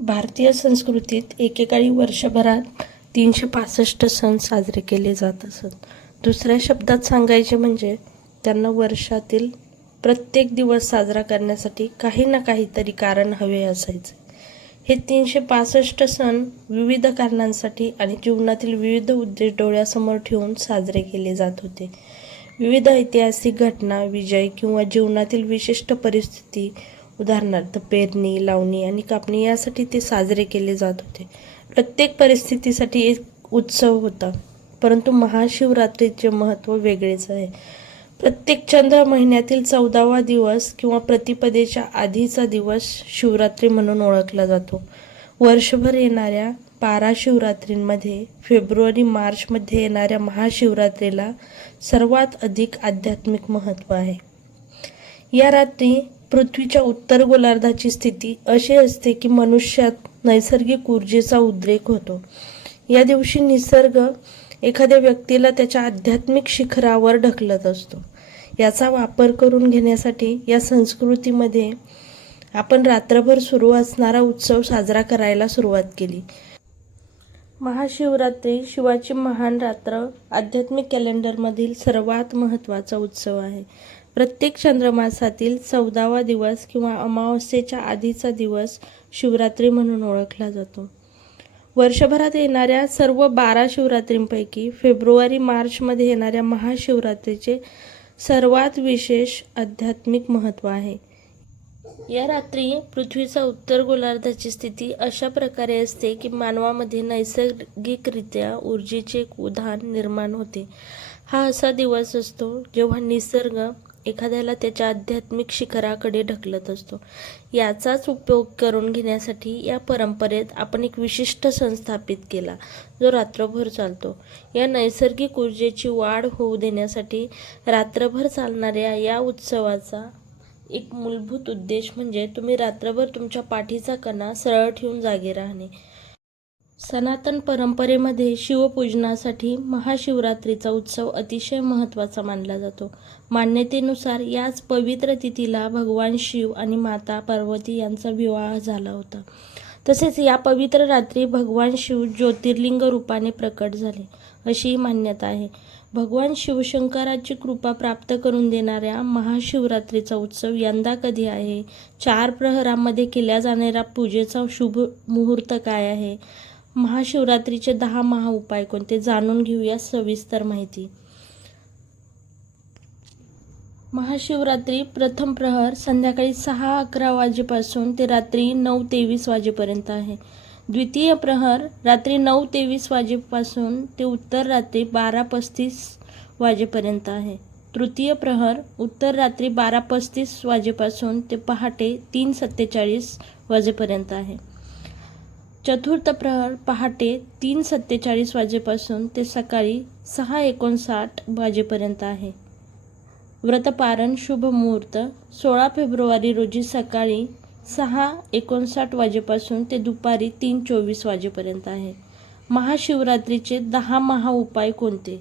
भारतीय संस्कृतीत एकेकाळी वर्षभरात 365 सण साजरे केले जात असत. दुसऱ्या शब्दात सांगायचे म्हणजे त्यांना वर्षातील प्रत्येक दिवस साजरा करण्यासाठी काही ना काहीतरी कारण हवे असायचे. हे 365 सण विविध कारणांसाठी आणि जीवनातील विविध उद्देश डोळ्यासमोर ठेवून साजरे केले जात होते. विविध ऐतिहासिक घटना, विजय किंवा जीवनातील विशिष्ट परिस्थिती, उदाहरणार्थ पेरणी, लावणी आणि कापणी यासाठी ते साजरे केले जात होते. प्रत्येक परिस्थितीसाठी एक उत्सव होता. परंतु महाशिवरात्रीचे महत्त्व वेगळेच आहे. प्रत्येक चंद्र महिन्यातील 14वा दिवस किंवा प्रतिपदेच्या आधीचा दिवस शिवरात्री म्हणून ओळखला जातो. वर्षभर येणाऱ्या 12 शिवरात्रींमध्ये फेब्रुवारी-मार्चमध्ये येणाऱ्या महाशिवरात्रीला सर्वात अधिक आध्यात्मिक महत्त्व आहे. या रात्री पृथ्वीच्या उत्तर गोलार्धाची स्थिती अशी असते की मनुष्यात नैसर्गिक ऊर्जेचा उद्रेक होतो. या दिवशी निसर्ग एखाद्या व्यक्तीला त्याच्या आध्यात्मिक शिखरावर ढकलत असतो. याचा वापर करून घेण्यासाठी या संस्कृतीमध्ये आपण रात्रभर सुरू असणारा उत्सव साजरा करायला सुरुवात केली. महाशिवरात्री शिवाची महान रात्र आध्यात्मिक कॅलेंडरमधील सर्वात महत्त्वाचा उत्सव आहे. प्रत्येक चांद्रमासातील 14वा दिवस किंवा अमावस्येच्या आधीचा दिवस शिवरात्री म्हणून ओळखला जातो. वर्षभरात येणाऱ्या सर्व 12 शिवरात्रींपैकी फेब्रुवारी-मार्चमध्ये येणाऱ्या महाशिवरात्रीचे सर्वात विशेष आध्यात्मिक महत्त्व आहे. या रात्री पृथ्वीचा उत्तर गोलार्धाची स्थिती अशा प्रकारे असते की मानवामध्ये नैसर्गिकरित्या ऊर्जेचे एक उधाण निर्माण होते. हा असा दिवस असतो जेव्हा निसर्ग एखाद्याला त्याच्या आध्यात्मिक शिखराकडे ढकलत असतो. याचाच उपयोग करून घेण्यासाठी या परंपरेत आपण एक विशिष्ट सण स्थापित केला जो रात्रभर चालतो. या नैसर्गिक ऊर्जेची वाढ होऊ देण्यासाठी रात्रभर चालणाऱ्या या उत्सवाचा एक मूलभूत उद्देश म्हणजे तुम्ही रात्रभर तुमच्या पाठीचा कणा सरळ ठेवून जागे राहणे. सनातन परंपरेमध्ये शिवपूजनासाठी महाशिवरात्रीचा उत्सव अतिशय महत्त्वाचा मानला जातो. मान्यतेनुसार याच पवित्र तिथीला भगवान शिव आणि माता पार्वती यांचा विवाह झाला होता. तसेच या पवित्र रात्री भगवान शिव ज्योतिर्लिंग रूपाने प्रकट झाले अशी मान्यता आहे. भगवान शिवशंकराची कृपा प्राप्त करून देणाऱ्या महाशिवरात्रीचा उत्सव यंदा कधी आहे? 4 प्रहरामध्ये केल्या जाणाऱ्या पूजेचा शुभ मुहूर्त काय आहे? महाशिवरात्रीचे 10 महाउपाय कोणते? जाणून घेऊया सविस्तर माहिती. महाशिवरात्री प्रथम प्रहर संध्याकाळी 6:11 वाजेपासून ते रात्री 9:23 वाजेपर्यंत आहे. द्वितीय प्रहर रात्री 9:23 वाजेपासून ते उत्तर रात्री 12:35 वाजेपर्यंत आहे. तृतीय प्रहर उत्तर रात्री 12:35 वाजेपासून ते पहाटे 3:47 वाजेपर्यंत आहे. चतुर्थ प्रहर पहाटे 3:47 वाजेपासून ते सकाळी 6:59 वाजेपर्यंत आहे. व्रतपारण शुभ मुहूर्त 16 फेब्रुवारी रोजी सकाळी 6:59 वाजेपासून ते दुपारी 3:24 वाजेपर्यंत आहे. महाशिवरात्रीचे 10 महाउपाय कोणते?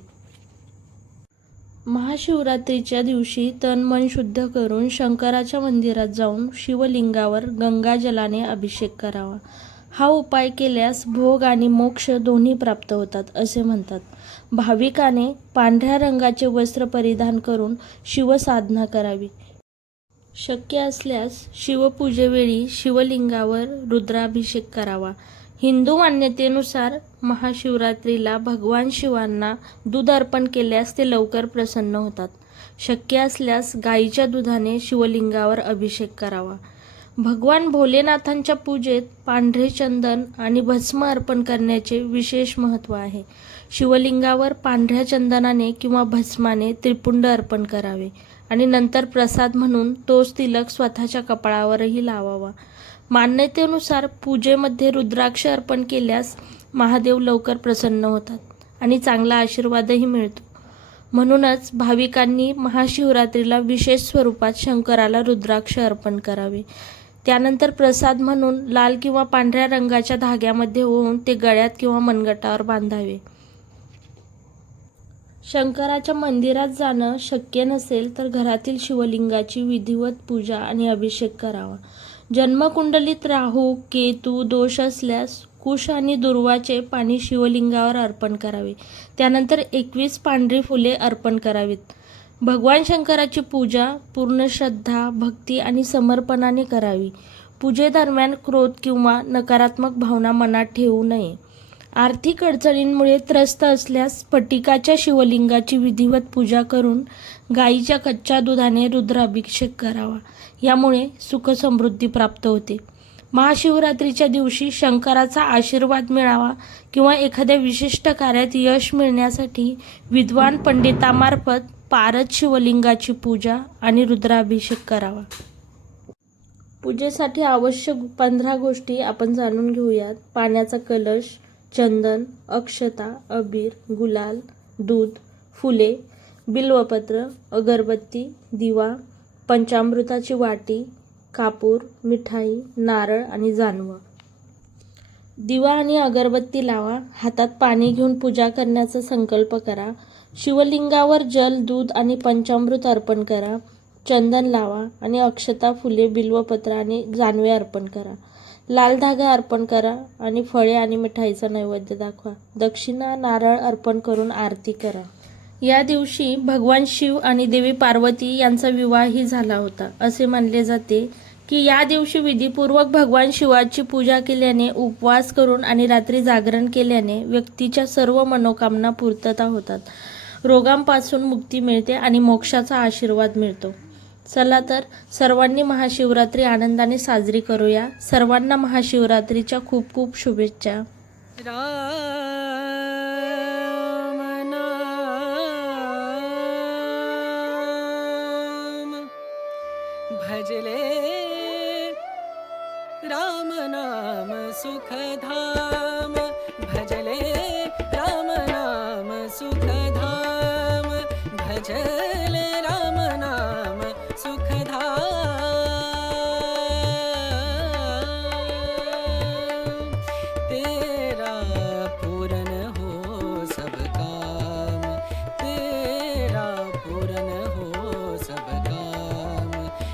महाशिवरात्रीच्या दिवशी तन मन शुद्ध करून शंकराच्या मंदिरात जाऊन शिवलिंगावर गंगाजलाने अभिषेक करावा. हा उपाय केल्यास भोग आणि मोक्ष दोन्ही प्राप्त होतात असे म्हणतात. भाविकाने पांढऱ्या रंगाचे वस्त्र परिधान करून शिवसाधना करावी. शक्य असल्यास शिवपूजेवेळी शिवलिंगावर रुद्राभिषेक करावा. हिंदू मान्यतेनुसार महाशिवरात्रीला भगवान शिवांना दूध अर्पण केल्यास ते लवकर प्रसन्न होतात. शक्य असल्यास गाईच्या दुधाने शिवलिंगावर अभिषेक करावा. भगवान भोलेनाथांच्या पूजेत पांढरे चंदन आणि भस्म अर्पण करण्याचे विशेष महत्त्व आहे. शिवलिंगावर पांढऱ्या चंदनाने किंवा भस्माने त्रिपुंड अर्पण करावे आणि नंतर प्रसाद म्हणून तोच तिलक स्वतःच्या कपाळावरही लावावा. मान्यतेनुसार पूजेमध्ये रुद्राक्ष अर्पण केल्यास महादेव लवकर प्रसन्न होतात आणि चांगला आशीर्वादही मिळतो. म्हणूनच भाविकांनी महाशिवरात्रीला विशेष स्वरूपात शंकराला रुद्राक्ष अर्पण करावे. त्यानंतर प्रसाद म्हणून लाल किंवा पांढऱ्या रंगाच्या धाग्यामध्ये ओवून ते गळ्यात किंवा मनगटावर बांधावे. शंकराच्या मंदिरात जाणं शक्य नसेल तर घरातील शिवलिंगाची विधिवत पूजा आणि अभिषेक करावा. जन्मकुंडलीत राहू केतू दोष असल्यास कुश आणि दुर्वाचे पाणी शिवलिंगावर अर्पण करावे. त्यानंतर 21 पांढरी फुले अर्पण करावीत. भगवान शंकराची पूजा पूर्ण श्रद्धा, भक्ती आणि समर्पणाने करावी. पूजेदरम्यान क्रोध किंवा नकारात्मक भावना मनात ठेवू नये. आर्थिक अडचणींमुळे त्रस्त असल्यास स्फटिकाच्या शिवलिंगाची विधिवत पूजा करून गाईच्या कच्च्या दुधाने रुद्राभिषेक करावा. यामुळे सुखसमृद्धी प्राप्त होते. महाशिवरात्रीच्या दिवशी शंकराचा आशीर्वाद मिळावा किंवा एखाद्या विशिष्ट कार्यात यश मिळण्यासाठी विद्वान पंडितामार्फत पारद शिवलिंगाची पूजा आणि रुद्राभिषेक करावा. पूजेसाठी आवश्यक 15 गोष्टी आपण जाणून घेऊयात. पाण्याचा कलश, चंदन, अक्षता, अबीर, गुलाल, दूध, फुले, बिल्वपत्र, अगरबत्ती, दिवा, पंचामृताची वाटी, कापूर, मिठाई, नारळ आणि जानवं. दिवा आणि अगरबत्ती लावा. हातात पाणी घेऊन पूजा करण्याचा संकल्प करा. शिवलिंगावर जल, दूध आणि पंचामृत अर्पण करा. चंदन लावा आणि अक्षता, फुले, बिल्वपत्र आणि जानवे अर्पण करा. लाल धागा अर्पण करा आणि फळे आणि मिठाईचा नैवेद्य दाखवा. दक्षिणा, नारळ अर्पण करून आरती करा. या दिवशी भगवान शिव आणि देवी पार्वती यांचा विवाहही झाला होता. असे मानले जाते की या दिवशी विधीपूर्वक भगवान शिवाची पूजा केल्याने, उपवास करून आणि रात्री जागरण केल्याने व्यक्तीच्या सर्व मनोकामना पूर्तता होतात, रोगांपासून मुक्ती मिळते आणि मोक्षाचा आशीर्वाद मिळतो. चला तर सर्वांनी महाशिवरात्री आनंदाने साजरी करूया. सर्वांना महाशिवरात्रीच्या खूप खूप शुभेच्छा. राम नाम भजले, राम नाम सुखधाम भजले, राम नाम सुखधाम भजले, राम नाम